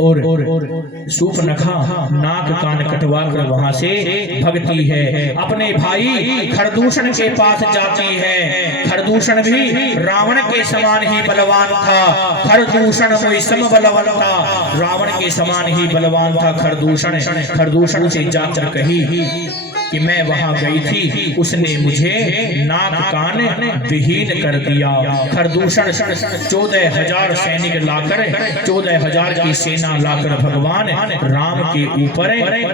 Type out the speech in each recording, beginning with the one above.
और सूर्पनखा नाक कान कटवा कर वहां से भगती है। अपने भाई खरदूषण के पास जाती है। खरदूषण भी रावण के समान ही बलवान था। खरदूषण कोई सम बलवान था, रावण के समान ही बलवान था खरदूषण। खरदूषण से जाकर कही कि मैं वहां गई थी, उसने मुझे नाक कान विहीन कर दिया। खरदूषण 14,000 सैनिक लाकर, 14,000 की सेना लाकर भगवान राम के ऊपर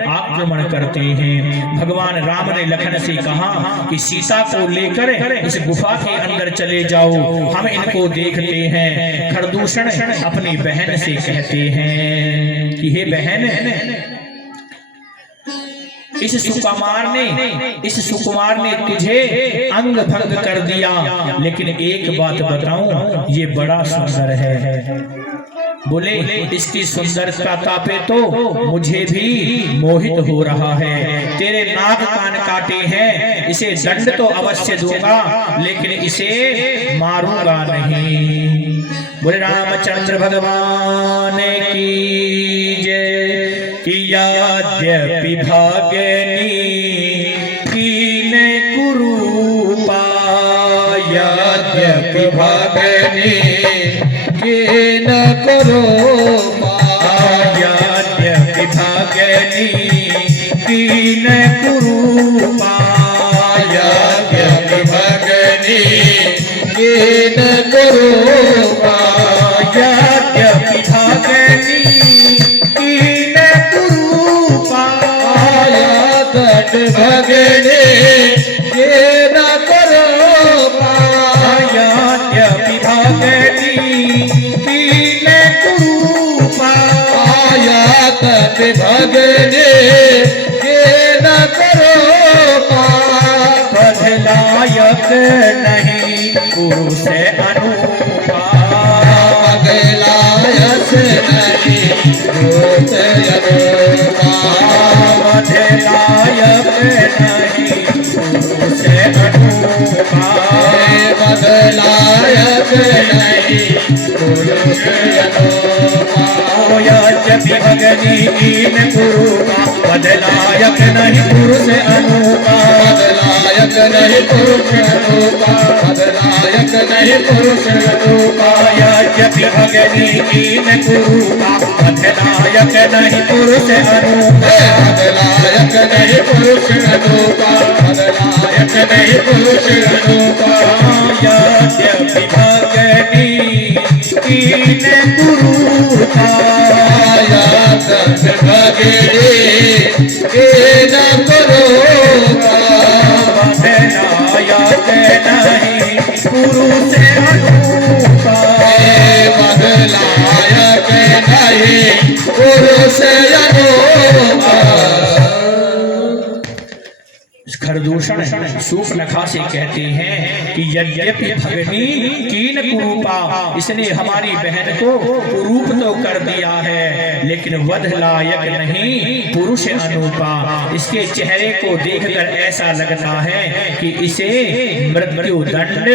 आक्रमण करते हैं। भगवान राम ने लखन से कहा कि सीता को लेकर इस गुफा के अंदर चले जाओ, हम इनको देखते हैं। खरदूषण अपनी बहन से कहते हैं कि हे बहन, इस सुकुमार ने तुझे अंग भंग कर दिया, लेकिन एक बात बताऊं, ये बड़ा सुंदर है। बोले इसकी सुंदरता पे तो मुझे भी मोहित हो रहा है। तेरे नाक कान काटे हैं, इसे दंड तो अवश्य दूंगा, लेकिन इसे मारूंगा नहीं। बोले रामचंद्र भगवान की जय। यद्यपि भागनी कीन कुरूपा, यद्यपि भागनी कीन कुरूपा, यद्यपि भागनी कीन कुरूपा, यद्यपि भागनी कीन कुरूपा, यद्यपि भागनी भगने ये न करो पाया, विभागनी कीन कुरूपा, पाया तट भगने ये न करो पा। बदलायक नहीं पुरुष अनुपा, बदलायक नहीं पुरुष अनुपा, बदलायक नहीं पुरुष अनुपा, बदलायक नहीं पुरुष अनुपा। यद्यपि भगनी कीन कुरूपा, बदलायक नहीं पुरुष अनुपा, बदलायक नहीं पुरुष अनुपा, बदलायक नहीं पुरुष अनुपा। यद्यपि भगनी कीन कुरूपा, बदलायक नहीं पुरुष अनुपा, बदलायक नहीं पुरुष अनुपा, बदलायक नहीं पुरुष अनुपा। यद्यपि भगनी कीन कुरूपा, यद्यपि भगनी कीन कुरूपा, बदलायक नहीं पुरुष अनुपा, बदलायक नहीं पुरुष अनुपा। खरदूषण सूर्पनखा से कहते हैं कि यद्यपि भगनी कीन कुरूपा, इसने हमारी बहन को कुरूप तो कर दिया है, लेकिन वध लायक नहीं पुरुष अनुपा। इसके चेहरे को देखकर ऐसा लगता है कि इसे मृत्यु दंड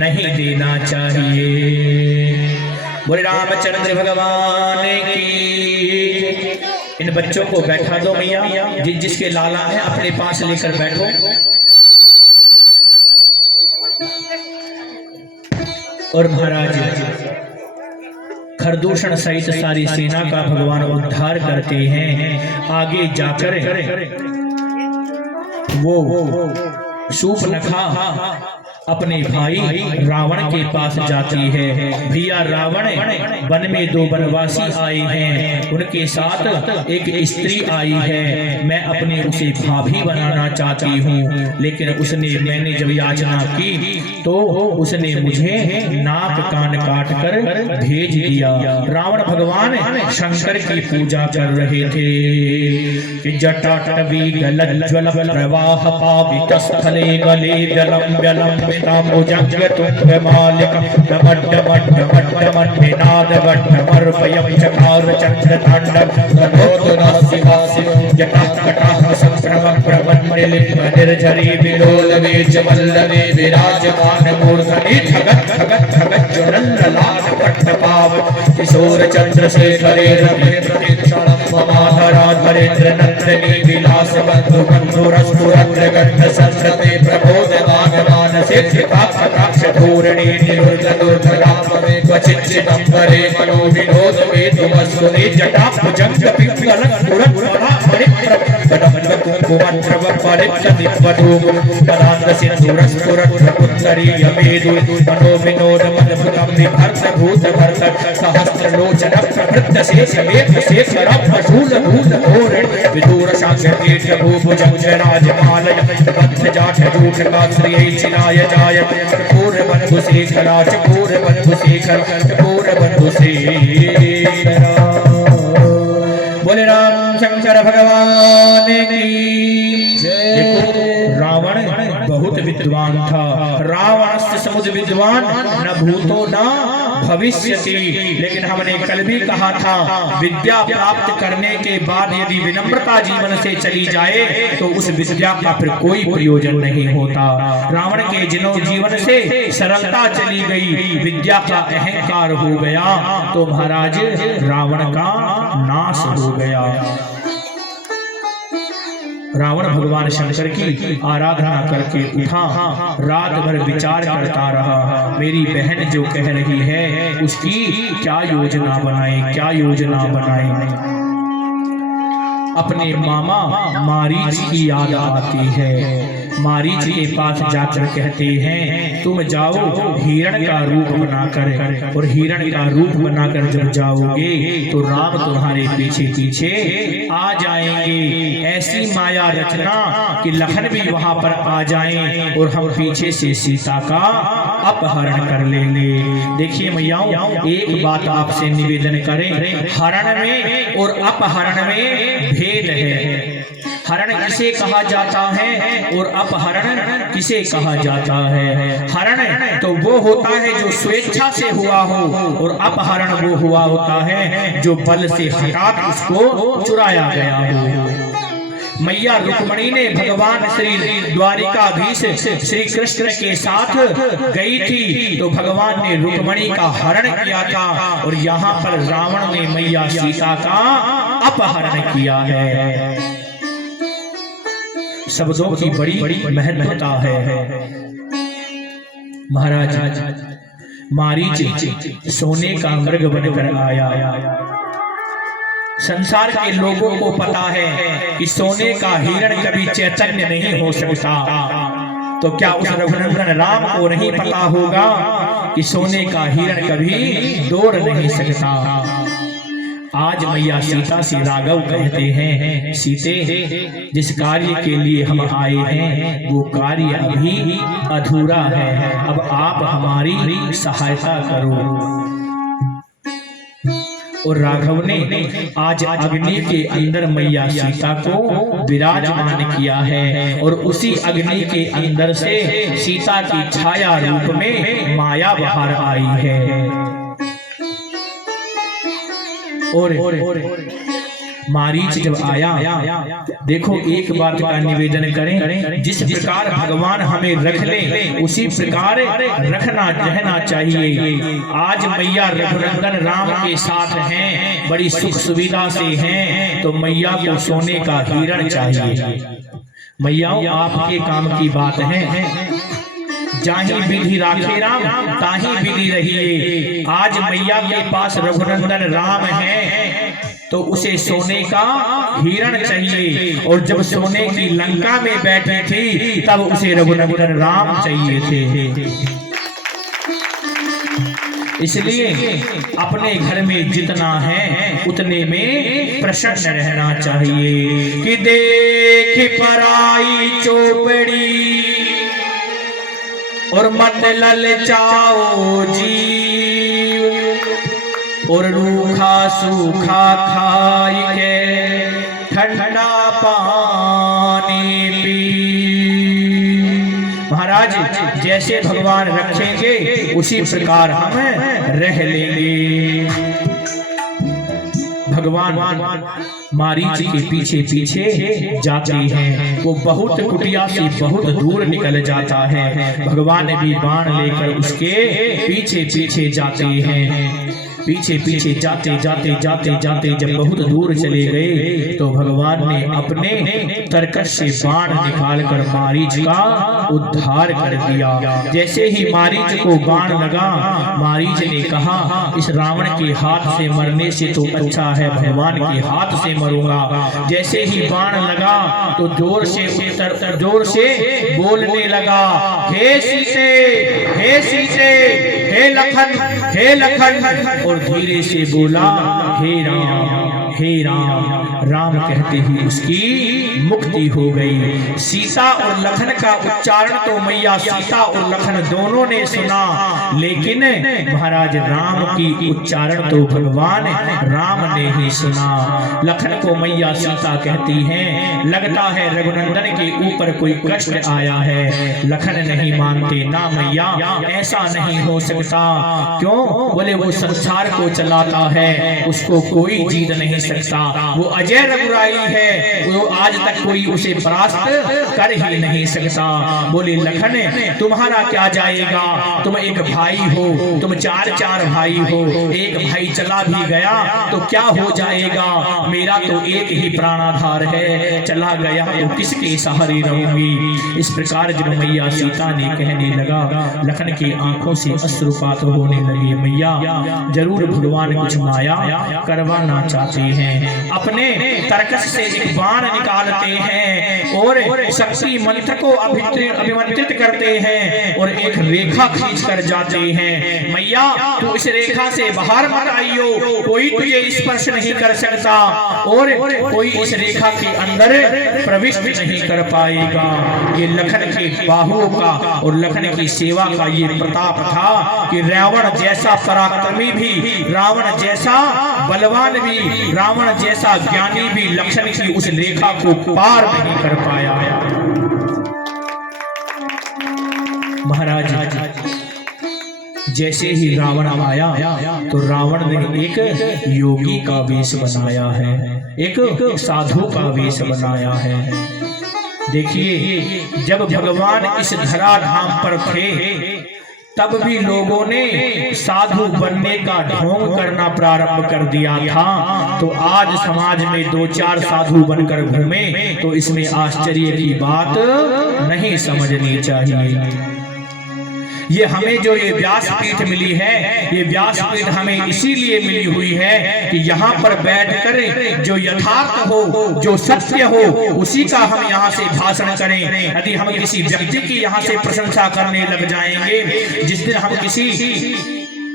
नहीं देना चाहिए। बोले रामचंद्र भगवान की। इन बच्चों को बैठा दो मैया, जिसके लाला है अपने पास लेकर बैठो। और महाराज खरदूषण सहित सारी सेना का भगवान उद्धार करते हैं। आगे जाकर वो सूर्पनखा अपने भाई रावण के पास जाती है। भैया रावण वन में 2 वनवासी आए हैं, उनके साथ एक स्त्री आई है। मैं अपने उसे भाभी बनाना चाहती हूँ, लेकिन मैंने जब याचना की तो उसने मुझे नाक कान काट कर भेज दिया। रावण भगवान शंकर की पूजा कर रहे थे। जटाटवी गलज्ज्वल प्रवाह पावितस्थले गले जलम जलम मालिकम डमड्डमड्डमड्डमड्डमर्पयं चकार चंद्र तांडव जटाकटाह संक्रमं प्रबन्धलिप्त निर्झरी विलोलवे वल्लवे विराजमान मूर्धनि ठगत ठगत ठगत ज्वलल्ल लाल पट्टपाव। इस सूर चंद्रशेखरे धरेन्द्र नंदनी विलास बंधु बंधुरस्फुरत्र गंध संस्कृते प्रबोध भागवान सिद्धिकाक्ष धूरणी निरुद्ध दुर्धरात्मे क्वचिच्चिदंबरे मनो विनोद वेदुमस्कुनि जटा भुजंग पिंगल स्फुरत् परा परिप्रकटमन्व कुंकुमत्रव परिप्रतिपदु कदान्त सिंधुरस्फुरत्र पुत्तरी यमेदु मनो विनोद मदभुतं विभर्त भूत भर्त सहस्रलोचन प्रवृत्त शेषमेघ शेखरं शूल भूत धोरण विदूर शांगतीर्थ भूभुजंग राजमालय बद्ध जाठ जूठ का श्री चिराय जाय कपूर बंधुशेखरा चपूर बंधुशेखर कपूर बंधुशेखर। बोले राम शंकर भगवान की जय। रावण बहुत विद्वान था। रावण समुद्र विद्वान न भूतो न भविष्यति। लेकिन हमने कल भी कहा था विद्या प्राप्त करने के बाद यदि विनम्रता जीवन से चली जाए तो उस विद्या का फिर कोई प्रयोजन नहीं होता। रावण के जीवन से सरलता चली गई, विद्या का अहंकार हो गया तो महाराज रावण का नाश हो गया। रावण भगवान शंकर की आराधना करके उठा, रात भर विचार करता रहा। मेरी बहन जो कह रही है उसकी क्या योजना बनाए, क्या योजना बनाए। अपने मामा मारीच की याद आती है। मारीच के पास जाकर कहते हैं तुम जाओ हिरण का रूप बनाकर, और हिरण का रूप बनाकर जब जाओगे तो राम तुम्हारे पीछे पीछे आ जाएंगे। ऐसी माया रचना कि लखन भी वहां पर आ जाएं और हम पीछे से सीता का अपहरण कर लेंगे। देखिए मैयाओं, एक बात आपसे निवेदन करें, हरण में और अपहरण में भेद है। हरण किसे कहा जाता है और अपहरण किसे कहा जाता है। हरण तो वो होता है जो स्वेच्छा से हुआ हो, और अपहरण वो हुआ होता है जो बल से हटाकर उसको चुराया गया हो। मैया रुक्मणी ने भगवान श्री द्वारिकाधीश श्री कृष्ण के साथ गई थी तो भगवान ने रुक्मणी का हरण किया था, और यहाँ पर रावण ने मैया सीता का अपहरण किया है। शब्दों की बड़ी बड़ी महत्वता है। महाराज मारीच सोने का मृग बनकर आया। संसार के लोगों को पता है कि सोने का हिरण कभी चैतन्य नहीं हो सकता, तो क्या उस रघुनंदन राम को नहीं पता होगा कि सोने का हिरण कभी दौड़ नहीं सकता। आज मैया सीता से राघव कहते हैं, सीते जिस कार्य के लिए हम आए हैं वो कार्य अभी अधूरा है, अब आप हमारी सहायता करो। और राघव ने आज अग्नि के अंदर मैया सीता को विराजमान किया है, और उसी अग्नि के अंदर से सीता की छाया रूप में माया बाहर आई है। और मारीच जब आया, देखो एक बात का निवेदन करें, जिस प्रकार भगवान हमें रख ले उसी प्रकार रखना रहना चाहिए। आज मैया रघुनंदन राम के साथ हैं, बड़ी सुख सुविधा से हैं, तो मैया को सोने का हिरण चाहिए। मैया आपके काम की बात है, जाही विधि राखे राम ताही विधि रहिए। आज मैया के पास रघुनंदन राम है तो उसे सोने का हिरण चाहिए, और जब सोने की लंका में बैठी थी तब उसे रघुनंदन राम चाहिए थे। इसलिए अपने घर में जितना है उतने में प्रसन्न रहना चाहिए। कि देख पराई चौपड़ी और मन ललचाओ जीव, और रूखा सूखा खाई के ठंडा पानी पी। महाराज जैसे भगवान रखेंगे उसी प्रकार हम रह लेंगे। भगवान मारीच के पीछे पीछे जाते हैं, वो बहुत कुटिया से बहुत दूर निकल जाता है। भगवान भी बाण लेकर उसके पीछे पीछे जाते हैं। पीछे पीछे जाते जाते जाते जाते जब बहुत दूर चले गए तो भगवान ने अपने तरकश से बाण निकालकर मारीच का उद्धार कर दिया। जैसे ही मारीच को बाण लगा, मारीच ने कहा इस रावण के हाथ से मरने से तो अच्छा है भगवान के हाथ से मरूंगा। जैसे ही बाण लगा तो जोर से बोलने लगा, हे सीते, हे सीते, हे लखन, हे लखन, और धीरे से बोला हे राम, हे राम। राम कहते ही उसकी मुक्ति हो गई। सीता और लखन का उच्चारण तो मैया सीता और लखन दोनों ने सुना, लेकिन महाराज राम की उच्चारण तो भगवान राम ने ही सुना। लखन को मैया सीता कहती हैं, लगता है रघुनंदन के ऊपर कोई कष्ट आया है। लखन नहीं मानते, ना मैया ऐसा नहीं हो सकता। क्यों? बोले वो संसार को चलाता है, उसको कोई जीत नहीं सकता, वो अजय रघुराई है, वो आज तक कोई उसे परास्त कर ही नहीं सकता। बोले लखन तुम्हारा क्या जाएगा, तुम एक भाई हो, तुम चार चार भाई हो, एक भाई चला भी गया तो क्या हो जाएगा, मेरा तो एक ही प्राणाधार है, चला गया तो किसके सहारे रहूंगी। इस प्रकार जब मैया सीता ने कहने लगा, लखन की आंखों से अश्रुपात होने लगे। मैया जरूर भगवान कुछ माया करवाना चाहते हैं, अपने तरकश से एक बाण निकालते हैं और शक्ति मंत्र को अभिमंत्रित करते हैं और एक रेखा खींच कर जाते हैं। मैया तू इस रेखा से बाहर मत आइयो, कोई तुझे स्पर्श नहीं कर सकता और कोई इस रेखा के अंदर प्रविष्ट नहीं कर पाएगा। ये लखन के बाहुओं का और लखन की सेवा का ये प्रताप था कि रावण जैसा पराक्रमी भी, रावण जैसा बलवान भी, रावण जैसा ज्ञानी भी लखन की उस रेखा को पार नहीं कर पाया। महाराज जैसे ही रावण आया तो रावण ने एक योगी का वेश बनाया है, एक साधु का वेश बनाया है। देखिए जब भगवान इस धराधाम पर थे तब भी लोगों ने साधु बनने का ढोंग करना प्रारंभ कर दिया था, तो आज समाज में दो चार साधु बनकर घूमे तो इसमें आश्चर्य की बात नहीं समझनी चाहिए। ये हमें जो ये व्यासपीठ मिली है, ये व्यासपीठ हमें इसीलिए मिली हुई है कि यहाँ पर बैठकर जो यथार्थ हो, जो सत्य हो, उसी का हम यहाँ से भाषण करें। यदि हम किसी व्यक्ति की यहाँ से प्रशंसा करने लग जाएंगे, जिस दिन हम किसी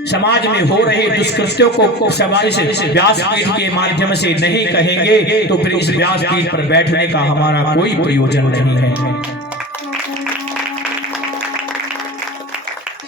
समाज में हो रहे दुष्कृत्यों को इस व्यासपीठ के माध्यम से नहीं कहेंगे तो फिर इस व्यासपीठ पर बैठने का हमारा कोई प्रयोजन नहीं है।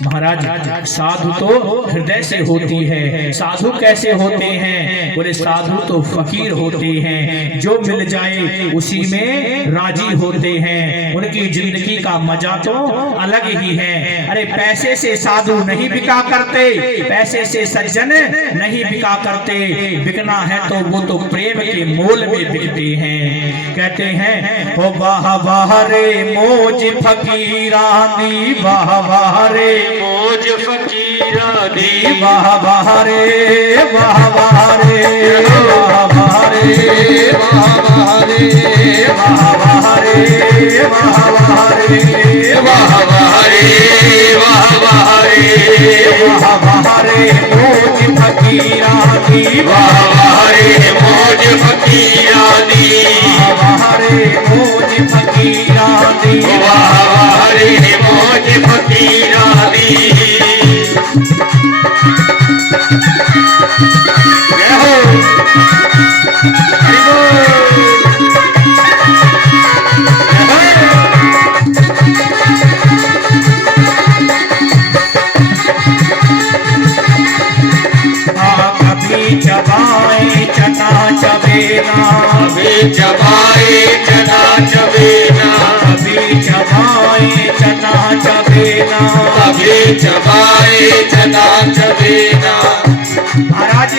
महाराज साधु तो हृदय से होती है। साधु कैसे होते हैं? बोले साधु तो फकीर होते हैं, जो मिल जाए उसी में राजी होते हैं, उनकी जिंदगी का मजा तो अलग ही है। अरे पैसे से साधु नहीं बिका करते, पैसे से सज्जन नहीं बिका करते, बिकना है तो वो तो प्रेम के मोल में बिकते हैं। कहते हैं हो वाह वाह रे मौज फकीरानी, वाह वाह रे मौज फकीरानी, वाह वाह रे, वाह वाह रे, वाह वाह रे, वाह वाह रे, वाह वाह रे, वाह वाह रे, वाह वाह रे, वाह वाह रे, वाह वाह रे मौज फकीरानी, वाह वाह रे मौज फकीरानी, वाह वाह रे मौज फकीरानी, वाह वाह रे मौज फकीरानी। जय हो, हरि बोल। कभी चबाए चना चबेना, कभी चबाए चना चबेना, कभी चबाए चना चबेना, कभी चबाए चना चबेना। महाराज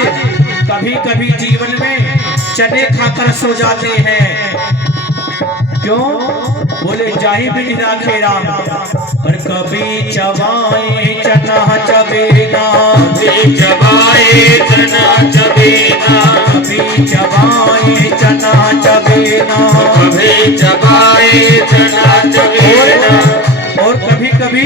कभी कभी जीवन में चने खाकर सो जाते हैं, क्यों? बोले जाहि बिन राखे राम, पर कभी चबाए चना चबेना, कभी चबाए चना चबेना, कभी चबाए चना चबेना, कभी चबाए चना चबेना, और कभी कभी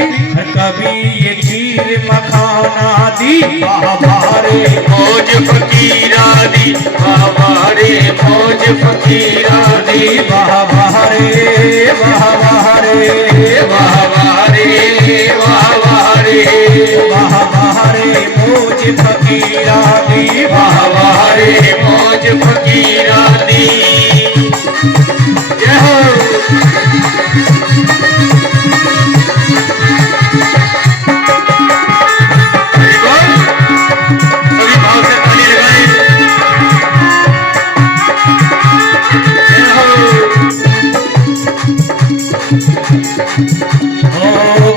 ये खीर मखाना दी बाबारे मौज फकीरा दी, बाबारे मौज फकीरा दी, बाबारे बाबारे बाबारे बाबारे बाबारे मौज फकीरा दी बाबारे मौज फकीरा दी। जय हो।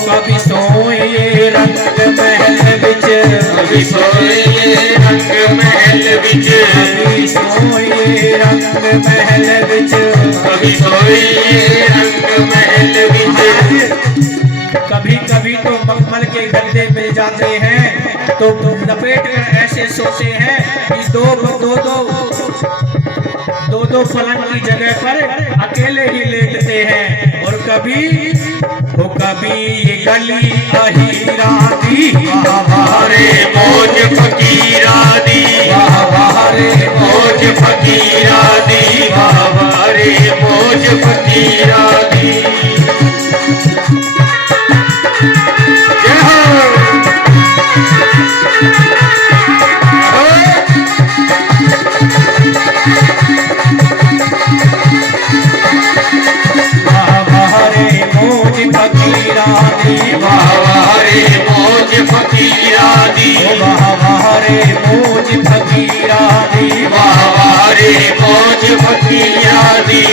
कभी सोए रंग महल बिच, कभी सोए रंग महल बिच, कभी सोए रंग महल बिच, कभी सोए रंग महल बिच। कभी कभी तो मखमल के गद्दे मिल जाते हैं तो लपेट कर ऐसे सोते हैं कि दो पलंग की जगह पर अकेले ही लेटते हैं। और कभी ये गली अहीरा दी बाबारे मौज फकीरा दी, बाबारे मौज फकीरा दी, बाबारे मौज फकीरा दी। जय हो। बाबारे मौज फकीरा दी, बाबारे मौज फकीरा दी, बाबारे मौज फकीरा दी, बाबारे मौज फकीरा दी।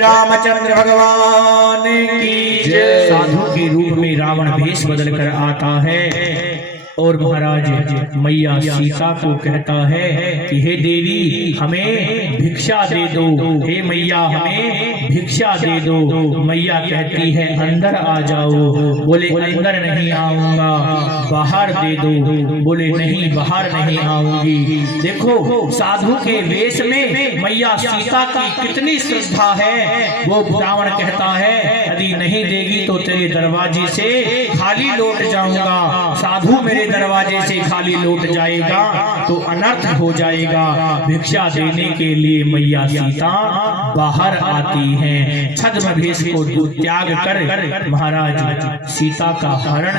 रामचंद्र भगवान की जय। साधु के रूप में रावण भेष बदल कर आता है और महाराज मैया सीता को कहता है कि हे देवी हमें भिक्षा दे दो, हे मैया हमें भिक्षा दे दो। मैया कहती है अंदर आ जाओ। बोले अंदर नहीं आऊंगा, बाहर दे दो। बोले नहीं बाहर नहीं आऊंगी। देखो साधु के वेश में मैया सीता की कितनी श्रद्धा है। वो रावण कहता है यदि नहीं देगी तो तेरे दरवाजे से खाली लौट जाऊंगा। साधु मेरे दरवाजे से खाली लौट जाएगा तो अनर्थ हो जाएगा। भिक्षा देने के लिए मैया सीता बाहर आती हैं। छद्म भेष को त्याग कर महाराज सीता का हरण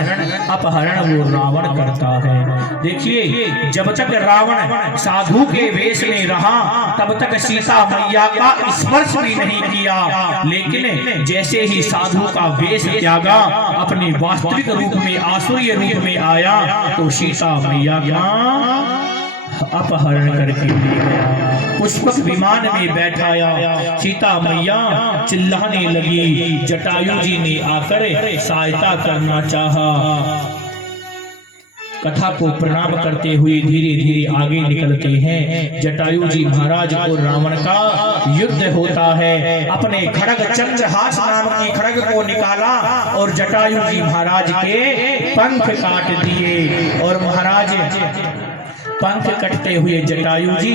अपहरण वो रावण करता है। देखिए जब तक रावण साधु के वेश में रहा तब तक सीता मैया का स्पर्श भी नहीं किया, लेकिन जैसे ही साधु का वेश त्यागा अपने वास्तविक रूप में आसुरी रूप में आया तो सीता मैया का अपहरण करके ले गया, पुष्पक विमान में बैठाया। सीता मैया चिल्लाने लगी। जटायु जी ने आकर सहायता करना चाहा। कथा को प्रणाम करते हुए धीरे धीरे आगे निकलते हैं। जटायु जी महाराज और रावण का युद्ध होता है। अपने खड़ग चंद्रहास नाम की खड़ग को निकाला और जटायु जी महाराज के पंख काट दिए और महाराज पंख कटते हुए जटायु जी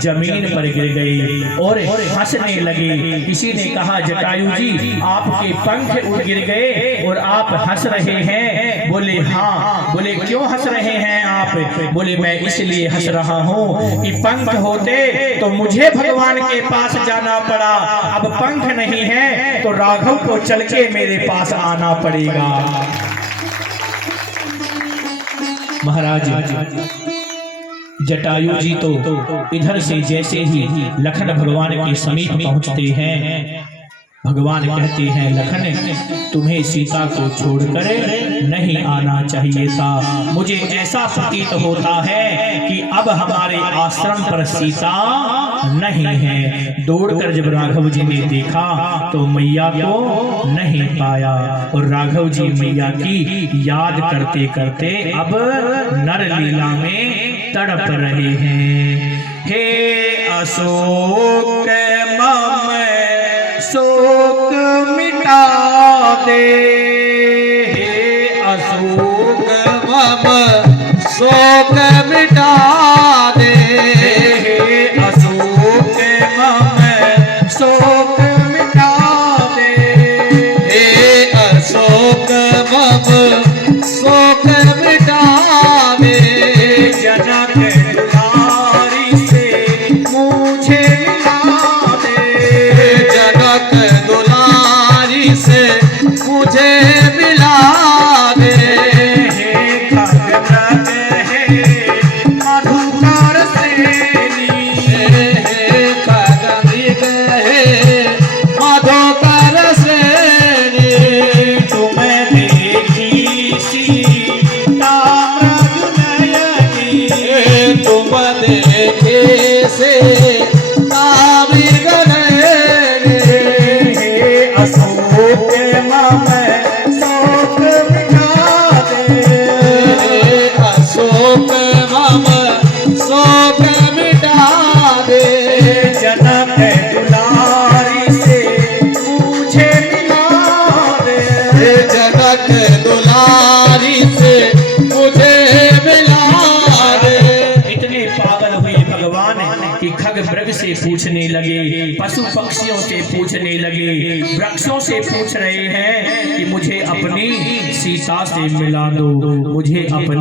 जमीन पर गिर गए और हंसने लगे। किसी ने कहा जटायु जी आपके पंख उड़ गिर गए और आप हंस रहे हैं। बोले हाँ। बोले क्यों हंस रहे हैं आप? बोले मैं इसलिए हंस रहा हूँ कि पंख होते तो मुझे भगवान के पास जाना पड़ा, अब पंख नहीं है तो राघव को चल के मेरे पास आना पड़ेगा। महाराज जटायु जी तो इधर से जैसे ही लखन भगवान के समीप पहुंचते हैं, भगवान कहते हैं लखन तुम्हें सीता को छोड़कर नहीं आना चाहिए था। मुझे ऐसा प्रतीत होता है कि अब हमारे आश्रम पर सीता नहीं है। दौड़कर जब राघव जी ने देखा तो मैया को नहीं पाया और राघव जी मैया की याद करते करते अब नर लीला में तड़प रहे हैं। हे अशोक मम शोक मिटा दे, अशोक मम शोक मिटा दे, अशोक मम शोक मिटा दे, अशोक मम शोक मिटा दे, जनक दुलारी से मुझे मिला दे, जनक दुलारी से मुझे मिला दे, खगमृग है मधुकर सेनी, खगमृग है मधुकर सेनी, तुम देखी सीता मृगनयनी, तुम देखे से नाविक नयने, अशोक मम शोक मिटा दे, अशोक मम शोक मिटा दे, जनक दुलारी से मुझे मिला दे, जनक दुलारी से मुझे मिला दे। इतने पागल हुए भगवान कि खग मृग से पूछने लगे, पशु पक्षियों से पूछने लगे, वृक्षों से पूछ रहे हैं कि मुझे अपनी सीता से मिला दो, मुझे अपनी